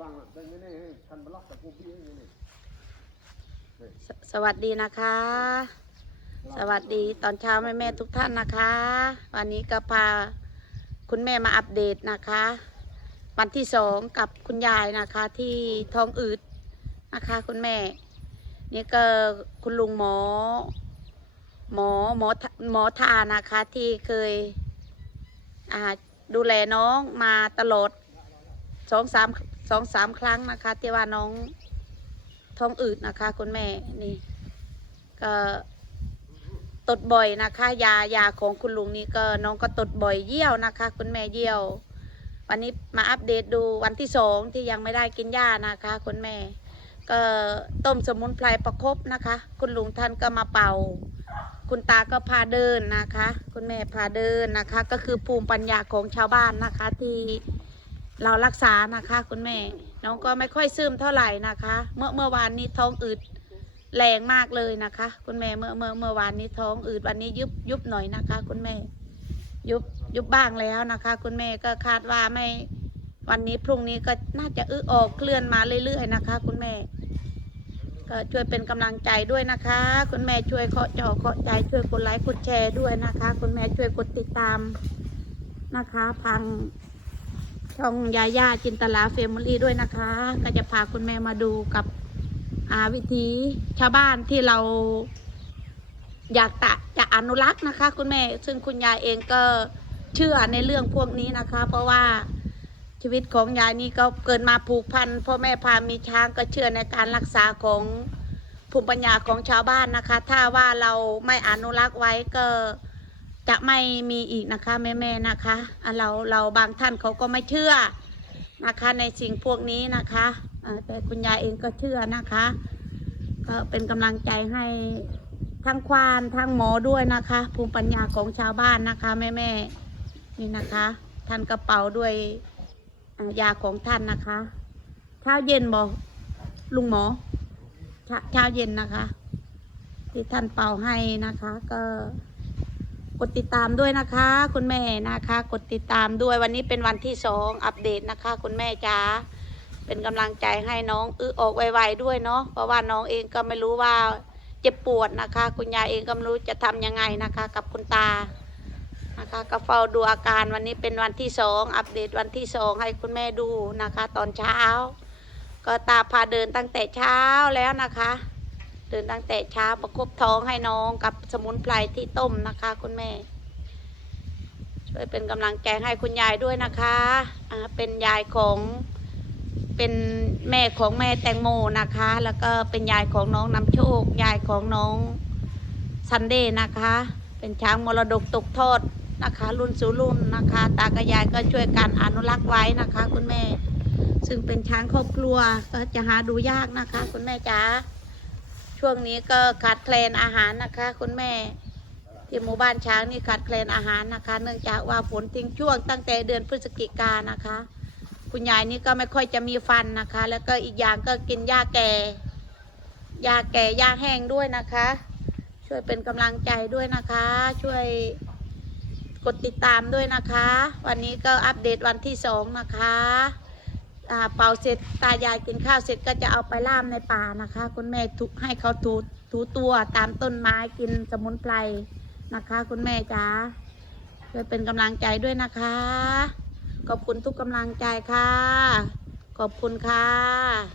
วางได้ไม่ได้ทันบล็อกกับกูพี่นี่นี่สสวัสดีนะคะ สวัสดีตอนเช้าแม่แม่ๆทุกท่านนะคะ วันนี้ก็พาคุณแม่มาอัปเดตนะคะ วันที่สองกับคุณยายนะคะที่ท้องอืดนะคะ คุณแม่ นี่ก็คุณลุงหมอ หมอหมอหมอทานะคะที่เคยอ่าดูแลน้องมาตลอดสองสาม สองสามครั้งนะคะที่ว่าน้องท้องอืดนะคะ คุณแม่นี่ ก็ตดบ่อยนะคะ ยายาของคุณลุงนี่ก็น้องก็ตดบ่อยเยี่ยวนะคะ คุณแม่เยี่ยว วันนี้มาอัปเดตดูวันที่สองที่ยังไม่ได้กินยานะคะ คุณแม่ ก็ต้มสมุนไพรประคบนะคะ คุณลุงท่านก็มาเป่า คุณตาก็พาเดินนะคะ คุณแม่พาเดินนะคะ ก็คือภูมิปัญญาของชาวบ้านนะคะที่ เรารักษานะคะ คุณแม่ น้องก็ไม่ค่อยซึมเท่าไหร่นะคะ เมื่อเมื่อวานนี้ท้องอืดแรงมากเลยนะคะ คุณแม่เมื่อเมื่อเมื่อวานนี้ท้องอืดวันนี้ยุบยุบหน่อยนะคะ คุณแม่ ยุบยุบบ้างแล้วนะคะ คุณแม่ก็คาดว่าไม่วันนี้พรุ่งนี้ก็น่าจะอึออกเคลื่อนมาเรื่อยๆนะคะ คุณแม่ ก็ช่วยเป็นกำลังใจด้วยนะคะ คุณแม่ช่วยเคาะจอเคาะใจช่วยกดไลค์กดแชร์ด้วยนะคะ คุณแม่ช่วยกดติดตามนะคะพัง ช่องยาย่าจินตลาเฟมิลี่ด้วยนะคะ ก็จะพาคุณแม่มาดูกับอาวิธีชาวบ้านที่เราอยากตะจะอนุรักษ์นะคะ คุณแม่ ซึ่งคุณยายเองก็เชื่อในเรื่องพวกนี้นะคะ เพราะว่าชีวิตของยายนี่ก็เกิดมาผูกพันพ่อแม่พามีช้างก็เชื่อในการรักษาของภูมิปัญญาของชาวบ้านนะคะ ถ้าว่าเราไม่อนุรักษ์ไว้ก็ จะไม่มีอีกนะคะแม่ๆนะคะเราเราบางท่านเขาก็ไม่เชื่อนะคะในสิ่งพวกนี้นะคะแต่คุณยายเองก็เชื่อนะคะ ก็เป็นกำลังใจให้ทั้งควานทั้งหมอด้วยนะคะ ภูมิปัญญาของชาวบ้านนะคะแม่ๆนี่นะคะท่านกระเป๋าด้วยยาของท่านนะคะเช้าเย็นบอกลุงหมอชาเช้าเย็นนะคะ ที่ท่านเป่าให้นะคะก็ กดติดตามด้วยนะคะ คุณแม่นะคะ กดติดตามด้วยวันนี้เป็นวันที่สองอัปเดตนะคะ คุณแม่จ๋าเป็นกำลังใจให้น้องอื้อออกไวๆด้วยเนาะเพราะว่าน้องเองก็ไม่รู้ว่าเจ็บปวดนะคะ คุณยายเองก็ไม่รู้จะทำยังไงนะคะ กับคุณตานะคะก็เฝ้าดูอาการวันนี้เป็นวันที่สองอัปเดตวันที่สองให้คุณแม่ดูนะคะ ตอนเช้า ก็ตาพาเดินตั้งแต่เช้าแล้วนะคะ เดินตั้งแต่เช้าประคบท้องให้น้องกับสมุนไพรที่ต้มนะคะ คุณแม่ ช่วยเป็นกำลังใจให้คุณยายด้วยนะคะอ่าเป็นยายของเป็นแม่ของแม่แตงโมนะคะ แล้วก็เป็นยายของน้องน้ำโชค ยายของน้องซันเดย์นะคะ เป็นช้างมรดกตกทอดนะคะ รุ่นสู่รุ่นนะคะ ตากับยายก็ช่วยกันอนุรักษ์ไว้นะคะ คุณแม่ ซึ่งเป็นช้างครอบครัวก็จะหาดูยากนะคะ คุณแม่จ๋า ช่วงนี้ก็ขาดแคลนอาหารนะคะ คุณแม่ ที่หมู่บ้านช้างนี่ขาดแคลนอาหารนะคะ เนื่องจากว่าฝนทิ้งช่วงตั้งแต่เดือนพฤศจิกานะคะ คุณยายนี่ก็ไม่ค่อยจะมีฟันนะคะ แล้วก็อีกอย่างก็กินหญ้าแก่หญ้าแก่หญ้าแห้งด้วยนะคะ ช่วยเป็นกำลังใจด้วยนะคะ ช่วยกดติดตามด้วยนะคะ วันนี้ก็อัปเดตวันที่สองนะคะ เป่าเสร็จตายายกินข้าวเสร็จก็จะเอาไปล่ามในป่านะคะ คุณแม่ทุให้เขาถูถูตัวตามต้นไม้กินสมุนไพรนะคะ คุณแม่จ๋าช่วยเป็นกำลังใจด้วยนะคะ ขอบคุณทุกกำลังใจค่ะ ขอบคุณค่ะ